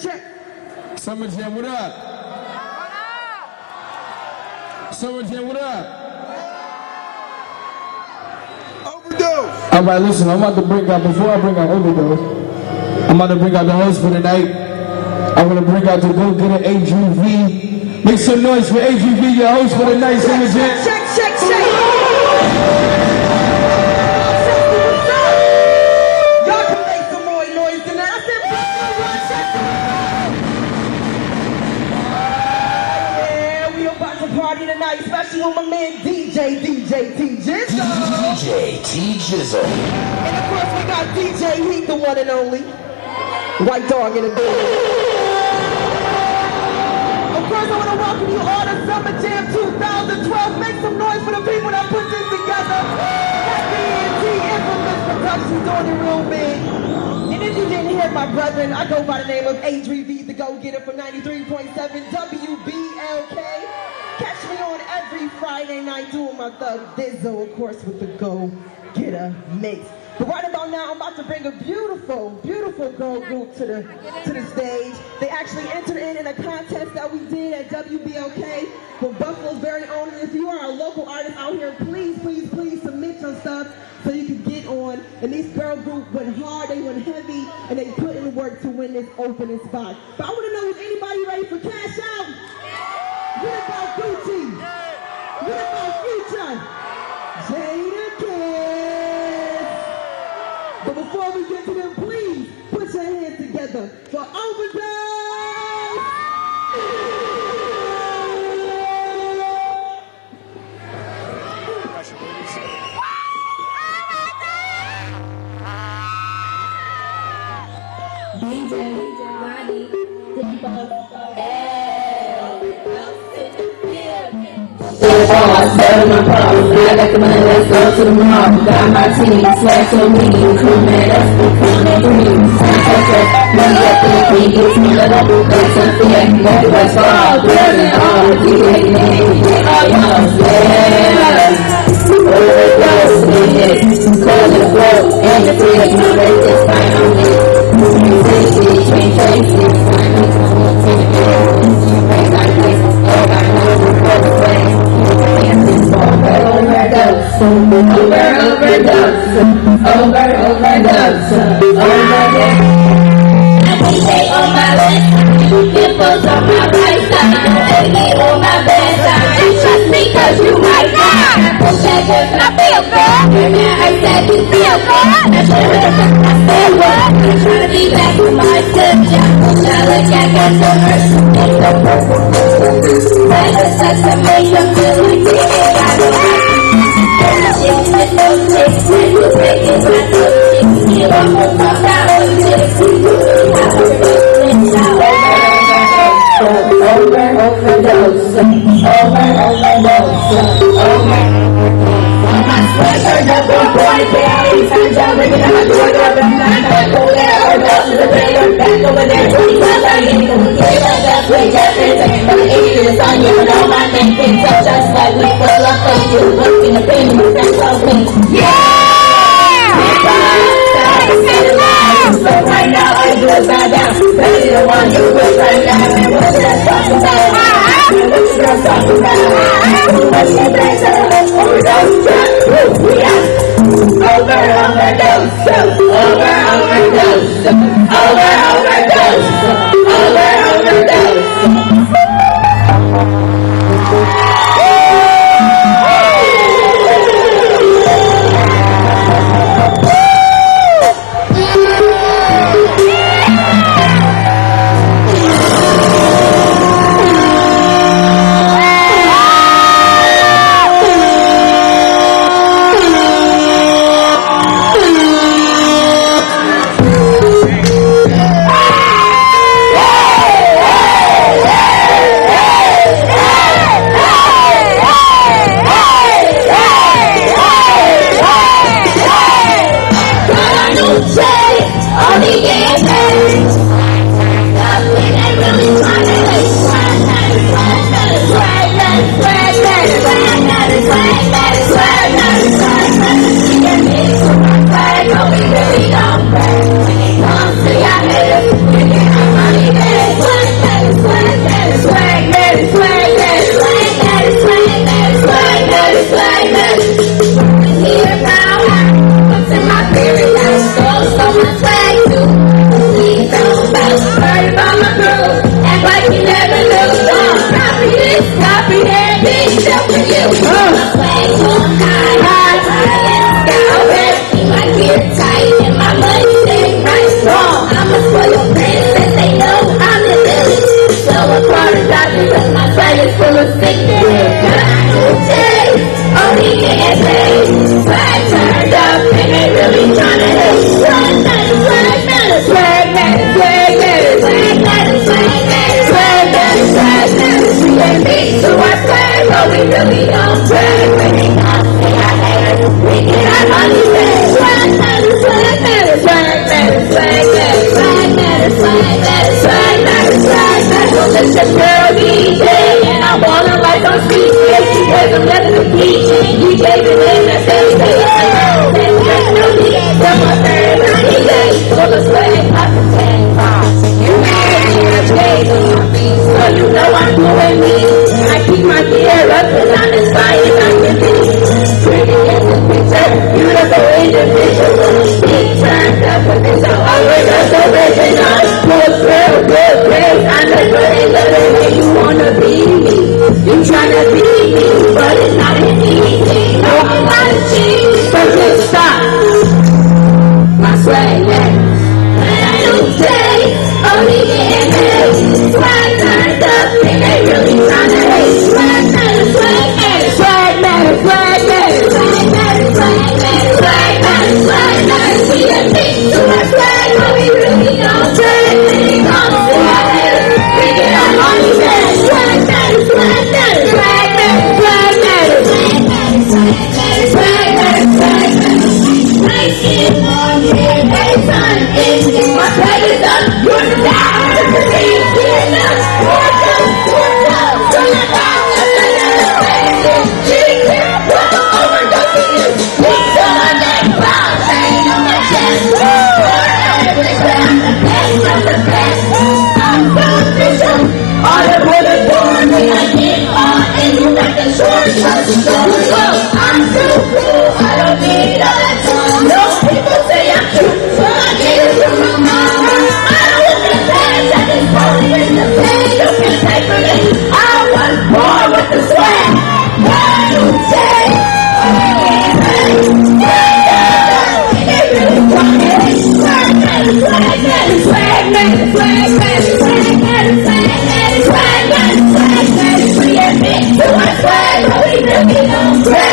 Check. Summerjam, what up? Summerjam, what up? Overdose. All right, listen, I'm about to bring out, before I bring out Overdose, I'm about to bring out the host for the night. I'm going to bring out the go-getter AGV. Make some noise for AGV, your host for the night, Summerjam. Check. Y'all can make some more noise tonight. I said, yeah, we about to party tonight, especially with my man DJ T Jizzle. DJ T Jizzle. And of course, we got DJ Heat, the one and only. White dog in the building. Of course, I want to welcome you all to Summerjam 2012. Make some noise for the people that put this together. That's the Infamous Productions on the real big. And if you didn't hear my brethren, I go by the name of AGV, the go-getter for 93.7 WBLK. Catch me on every Friday night doing my Thug Dizzle, of course, with the go-getter mix. But right about now, I'm about to bring a beautiful girl group to the stage. They actually entered in a contest that we did at WBLK for Buffalo's very own. And if you are a local artist out here, please submit your stuff so you can get on. And these girl group went hard, they went heavy, and they put in the work to win this opening spot. But I want to know, is anybody ready for Cash Out? What about Gucci? What about Future? Jadakiss. But before we get to them, please put your hands together for Overdose. DJ Ronnie, I settle my problems. I got the money, let's go to the mall. Got my team, slash on me, crew man, that's the coming for me. Me up in the beat, it's me, let up, got something I can go to West Fall. Girls and all, we hate me, all y'all, yeah. Overdose, yeah. Call it a blow, and the fridge, no, they just fine on me. Musician, can't trace it, fine on me. Overdose. I say on my left side, nipples on my right side, baby on my bad side. Trust me 'cause you might die. Pull back and I feel good. And now I said you feel good. That's what I said what? I'm trying to be back to my good job. Now look, I got the mercy. Ain't no purpose. Better such to make them feel like they ain't got no mercy. swag matters, swag matters, swag matters, swag matters, swag matters. So let your girl be dead, and I wanna like on speed. Because I'm letting the beat, you gave it in the same day. There's no need for my third day. For the swag, pop the tank. You made me a shade on my feet, so you know I'm doing me. I keep my gear up, cause I'm inspired, I can be. Pretty in the picture, beautiful individual. Big turned up, but it's so overdose original. Good girl, good grace, I'm the good way you wanna be me. You tryna be me, but it's not an easy. No, I'm not a cheat, so just stop. My swag, yeah. And I don't say, only getting paid. Swag turned up, and they really tryna hate. Swag matters, swag matters, swag matters, swag matters, swag matters, swag matters, swag matters, swag matters. We a thing to our swag, but we really don't drag. We come to our head, we get our money back. Swag matters, swag matters, swag matters, swag matters, swag matters, swag matters, swag matters, swag matters. Nice skin on here, hey son, my play is up, you're the down, the thing is up, what's up, turn it down, she can't put overdose in you, what's on that cloud, hanging on my chest, I'm the best, I'm the best, I'm so official, all the wood adore me, I get on, and you make the short shot, so I'm so cool, I don't need all that time, no people say I'm cute, but I get it from my mom, I don't want the pants, I just only in the bed, you can take for me, I was born with the swag, what you say, swag,